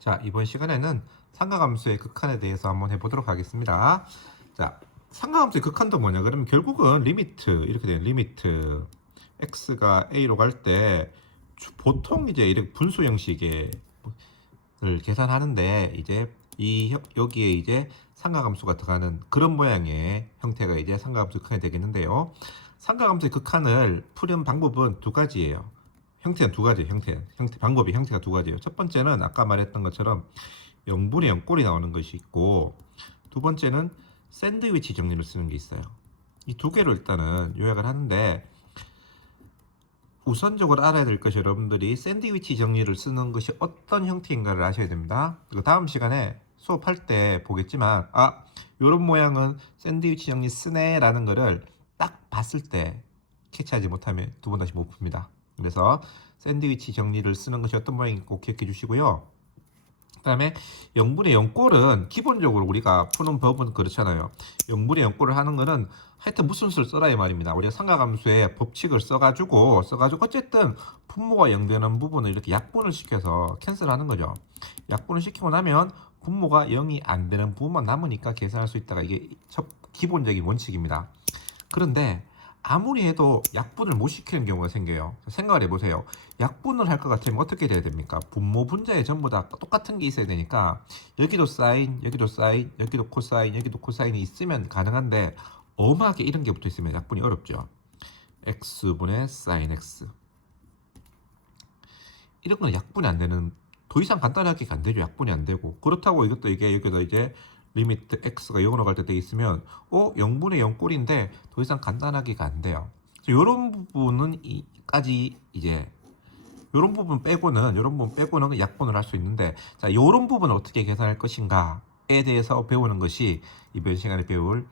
자, 이번 시간에는 상가함수의 극한에 대해서 한번 해보도록 하겠습니다. 자, 상가함수의 극한도 뭐냐? 그러면 결국은 리미트, 이렇게 되는 리미트 x가 a로 갈 때 보통 이제 이렇게 분수 형식의 을 계산하는데 이제 여기에 이제 상가함수가 들어가는 그런 모양의 형태가 이제 상가함수 극한이 되겠는데요. 상가함수의 극한을 푸는 방법은 두 가지예요. 형태는 두 가지, 방법이 형태가 두 가지예요. 첫 번째는 아까 말했던 것처럼 0분의 0꼴이 나오는 것이 있고, 두 번째는 샌드위치 정리를 쓰는 게 있어요. 이 두 개를 일단은 요약을 하는데, 우선적으로 알아야 될 것이 여러분들이 샌드위치 정리를 쓰는 것이 어떤 형태인가를 아셔야 됩니다. 그리고 다음 시간에 수업할 때 보겠지만, 요런 모양은 샌드위치 정리 쓰네 라는 거를 딱 봤을 때 캐치하지 못하면 두 번 다시 못 풉니다. 그래서 샌드위치 정리를 쓰는 것이 어떤 모양인지 꼭 기억해 주시고요. 그 다음에 0분의 0꼴은 기본적으로 우리가 푸는 법은 그렇잖아요. 0분의 0꼴을 하는 거는 하여튼 무슨 수를 써라 이 말입니다. 우리가 상가함수의 법칙을 써가지고 어쨌든 분모가 0 되는 부분을 이렇게 약분을 시켜서 캔슬하는 거죠. 약분을 시키고 나면 분모가 0이 안 되는 부분만 남으니까 계산할 수 있다가 이게 첫 기본적인 원칙입니다. 그런데 아무리 해도 약분을 못 시키는 경우가 생겨요. 생각을 해보세요. 약분을 할 것 같으면 어떻게 돼야 됩니까? 분모 분자에 전부 다 똑같은 게 있어야 되니까 여기도 사인, 여기도 사인, 여기도 코사인, 여기도 코사인이 있으면 가능한데 엄하게 이런 게 붙어 있으면 약분이 어렵죠. x분의 사인 x 이런 건 약분이 안 되는, 더 이상 간단하게 안 되죠. 약분이 안 되고. 그렇다고 이것도 여기다 이제 리미트 x가 0으로 갈 때 돼 있으면 0분의 0 꼴인데 더 이상 간단하게가 안 돼요. 이런 부분은 까지 이제 이런 부분 빼고는 약분을 할 수 있는데, 자, 이런 부분을 어떻게 계산할 것인가에 대해서 배우는 것이 이번 시간에 배울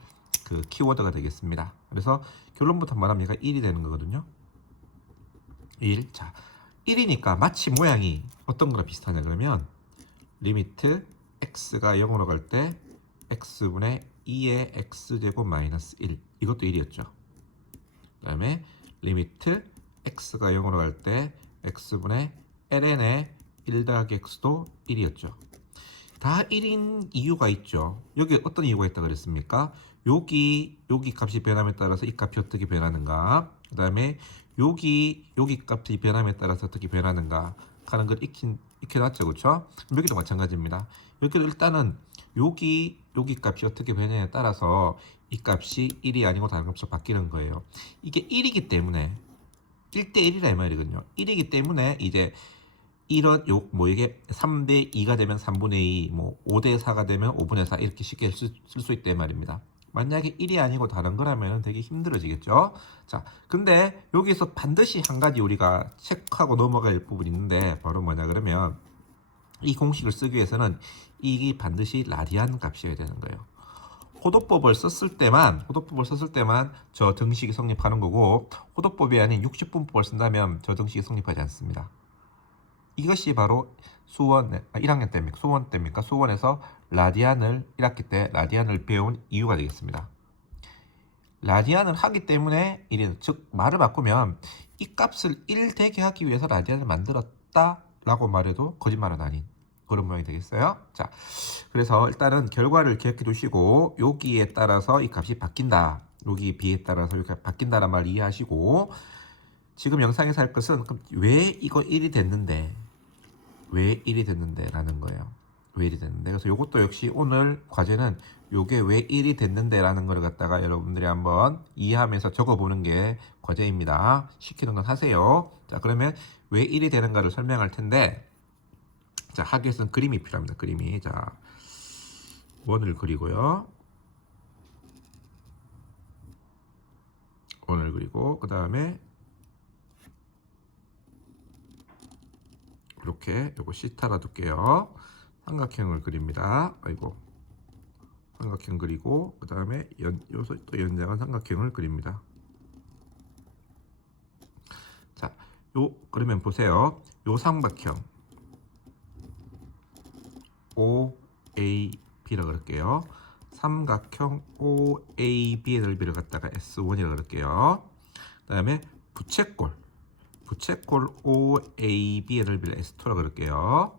그 키워드가 되겠습니다. 그래서 결론부터 말하면 얘가 1이 되는 거거든요. 1. 자, 1이니까 마치 모양이 어떤 거랑 비슷하냐 그러면 리미트 x가 0으로 갈 때 x분의 2의 x제곱 마이너스 1, 이것도 1이었죠. 그 다음에 리미트 x가 0으로 갈 때 x분의 ln의 1 더하기 x도 1이었죠. 다 1인 이유가 있죠. 여기 어떤 이유가 있다 그랬습니까? 여기 값이 변함에 따라서 이 값이 어떻게 변하는가, 그 다음에 여기 값이 변함에 따라서 어떻게 변하는가 하는 걸 익혀놨죠. 그렇죠? 여기도 마찬가지입니다. 여기도 일단은 여기 값이 어떻게 변하냐에 따라서 이 값이 1이 아니고 다른 값으로 바뀌는 거예요. 이게 1이기 때문에 1대1이라 이 말이거든요. 1이기 때문에 이제 이런 이게 3대 2가 되면 3분의 2, 5대 4가 되면 5분의 4 이렇게 쉽게 쓸 수 있단 말입니다. 만약에 1이 아니고 다른 거라면 되게 힘들어지겠죠. 자, 근데 여기서 반드시 한 가지 우리가 체크하고 넘어갈 부분이 있는데 바로 뭐냐 그러면 이 공식을 쓰기 위해서는 이게 반드시 라디안 값이어야 되는 거예요. 호도법을 썼을 때만 저 등식이 성립하는 거고, 호도법이 아닌 60분법을 쓴다면 저 등식이 성립하지 않습니다. 이것이 바로 수원 1학년 때입니까? 수원 때입니까? 수원에서 라디안을 1학기 때 라디안을 배운 이유가 되겠습니다. 라디안을 하기 때문에 1인, 즉 말을 바꾸면 이 값을 1 되게 하기 위해서 라디안을 만들었다라고 말해도 거짓말은 아닌 그런 모양이 되겠어요. 자, 그래서 일단은 결과를 기억해 두시고 여기에 따라서 이 값이 바뀐다, 여기 b에 따라서 이렇게 바뀐다는 말 이해하시고, 지금 영상에서 할 것은 그럼 왜 이거 1이 됐는데 라는 거예요. 왜 1이 됐는데. 그래서 이것도 역시 오늘 과제는 요게 왜 1이 됐는데 라는 걸 갖다가 여러분들이 한번 이해하면서 적어보는 게 과제입니다. 시키는 건 하세요. 자, 그러면 왜 1이 되는가를 설명할 텐데, 자, 하기 위해서는 그림이 필요합니다. 그림이. 자, 원을 그리고요. 원을 그리고, 그 다음에 이렇게 요거 시타라 둘게요. 삼각형을 그립니다. 삼각형 그리고 그 다음에 또 연장한 삼각형을 그립니다. 자, 그러면 보세요. 요 삼각형 OAB라 그럴게요. 삼각형 OAB의 넓이를 갖다가 S1이라 그럴게요. 그 다음에 부채꼴 OAB의 넓이를 S2라 그럴게요.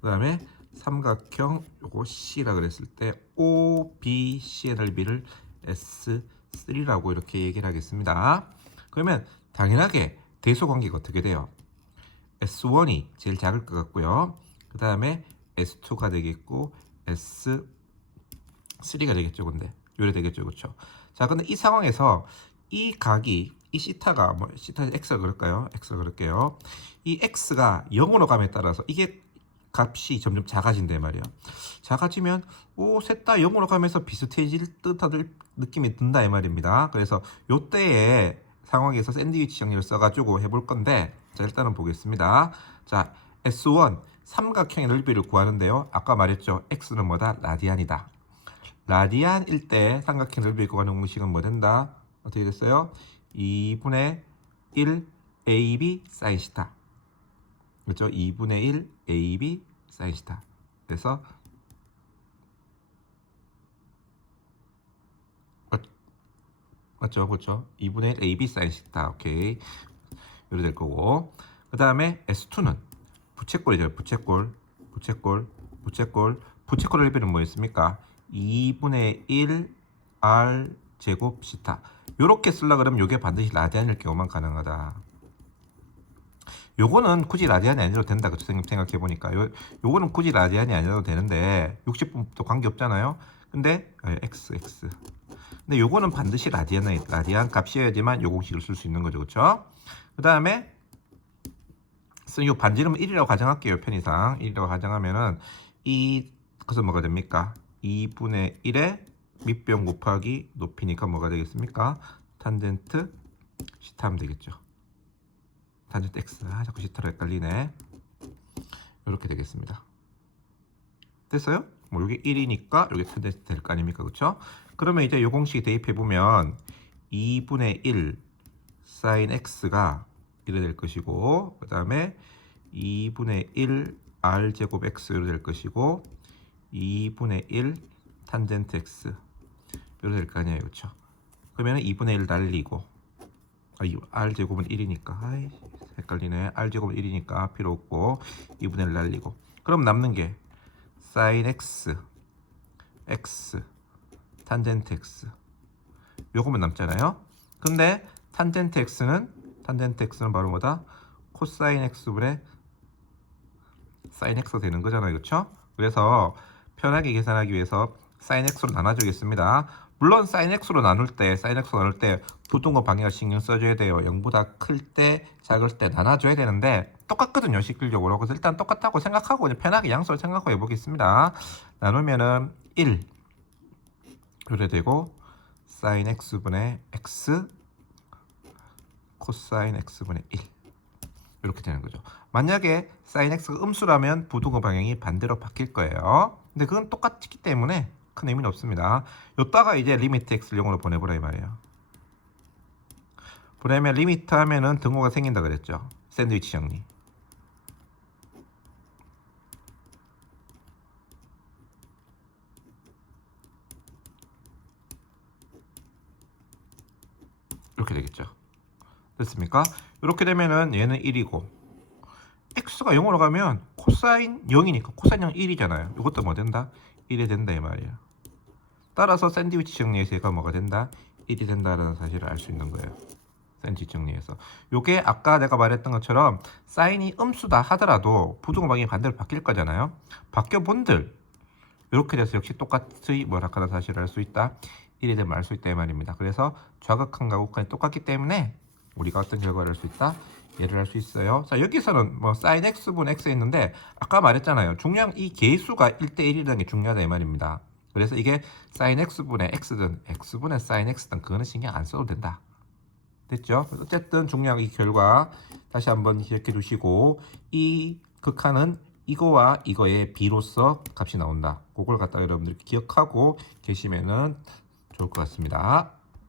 그 그 다음에 삼각형 요거 C라 그랬을 때 OBC의 넓이를 S3라고 이렇게 얘기를 하겠습니다. 그러면 당연하게 대소 관계가 어떻게 돼요? S1이 제일 작을 것 같고요. 그 다음에 S2가 되겠고 S3가 되겠죠. 근데 요래 되겠죠. 그렇죠? 자, 근데 이 상황에서 이 각이 이 시타가 뭐 시타 x가 그럴까요? x가 그럴게요. 이 x가 0으로 감에 따라서 이게 값이 점점 작아진단 말이에요. 작아지면 셋 다 0으로 가면서 비슷해질 듯한 느낌이 든다 이 말입니다. 그래서 요때의 상황에서 샌드위치 정리를 써가지고 해볼 건데, 자 일단은 보겠습니다. 자 S1 삼각형의 넓이를 구하는데요. 아까 말했죠. x는 뭐다? 라디안이다. 라디안일 때 삼각형 넓이 구하는 공식은 뭐 된다? 어떻게 됐어요? 2분의 1 AB 사인 시타. 그렇죠? 2분의 1 AB 사인 시타. 그래서 맞죠? 그렇죠? 2분의 1 AB 사인 시타. 오케이. 이렇게 될 거고. 그 다음에 S2는 부채꼴이죠. 부채꼴 넓이는 뭐였습니까? 2분의 1 R 제곱 시타. 요렇게 쓰려 그러면 요게 반드시 라디안일 경우만 가능하다. 요거는 굳이 라디안이 아니어도 된다. 그쵸? 생각해 보니까 요거는 굳이 라디안이 아니어도 되는데 60분부터 관계 없잖아요. 근데 x. 근데 요거는 반드시 라디안 값이어야지만 요 공식을 쓸 수 있는 거죠. 그렇죠? 그 다음에 요 반지름은 1이라고 가정할게요. 편의상 1이라고 가정하면은 그것은 뭐가 됩니까? 2분의 1의 밑변 곱하기 높이니까 뭐가 되겠습니까? 탄젠트 시타 하면 되겠죠. 탄젠트 x. 자꾸 시타로 헷갈리네. 이렇게 되겠습니다. 됐어요? 뭐 이게 1이니까 이게 탄젠트 될 거 아닙니까? 그렇죠? 그러면 이제 요 공식 대입해 보면 2분의 1 사인 x가 이래 될 것이고, 그 다음에 2분의 1 r 제곱 x로 될 것이고, 2분의 1 탄젠트 x 이래 될 거 아니에요. 그렇죠? 그러면 2분의 1 날리고, r 제곱은 1이니까 헷갈리네. r 제곱은 1이니까 필요 없고 2분의 1 날리고, 그럼 남는 게 sin x 탄젠트 x 요거만 남잖아요. 근데 탄젠트 x는 바로 뭐다? 코사인 x분의 사인 x가 되는 거잖아요. 그렇죠? 그래서 편하게 계산하기 위해서 사인 x로 나눠주겠습니다. 물론 사인 x로 나눌 때 부등호 방향을 신경 써줘야 돼요. 0보다 클 때, 작을 때 나눠줘야 되는데 똑같거든요. 실질적으로. 그래서 일단 똑같다고 생각하고 이제 편하게 양수를 생각하고 해보겠습니다. 나누면은 1 이래 되고, 사인 x분의 x 코사인 x분의 1 이렇게 되는 거죠. 만약에 사인 x가 음수라면 부등호 방향이 반대로 바뀔 거예요. 근데 그건 똑같기 때문에 큰 의미는 없습니다. 요따가 이제 리미트 x를 0으로 보내보라 이 말이에요. 보내면 리미트 하면은 등호가 생긴다 그랬죠. 샌드위치 정리. 이렇게 되겠죠. 됐습니까? 이렇게 되면은 얘는 1이고, x가 0으로 가면 코사인 0이니까 코사인 0 1이잖아요. 이것도 뭐 된다? 1이 된다 이 말이야. 따라서 샌드위치 정리에서 얘가 뭐가 된다? 1이 된다라는 사실을 알 수 있는 거예요. 샌드위치 정리에서. 요게 아까 내가 말했던 것처럼 사인이 음수다 하더라도 부등호 방향이 반대로 바뀔 거잖아요. 바뀌어 본들 이렇게 돼서 역시 똑같이 뭐라카는 사실을 알 수 있다. 1이 되면 알 수 있다 이 말입니다. 그래서 좌극한과 우극한이 똑같기 때문에 우리가 어떤 결과를 할 수 있다? 얘를 할 수 있어요. 자, 여기서는 뭐 sin x분 x 있는데 아까 말했잖아요. 중요한 이 계수가 1대1이라는 게 중요하다 이 말입니다. 그래서 이게 sin x분의 x든 x분의 sin x든 그거는 신경 안 써도 된다. 됐죠? 어쨌든 중요한 이 결과 다시 한번 기억해 두시고, 이 극한은 이거와 이거의 비로서 값이 나온다. 그걸 갖다가 여러분들이 기억하고 계시면은 좋을 것 같습니다.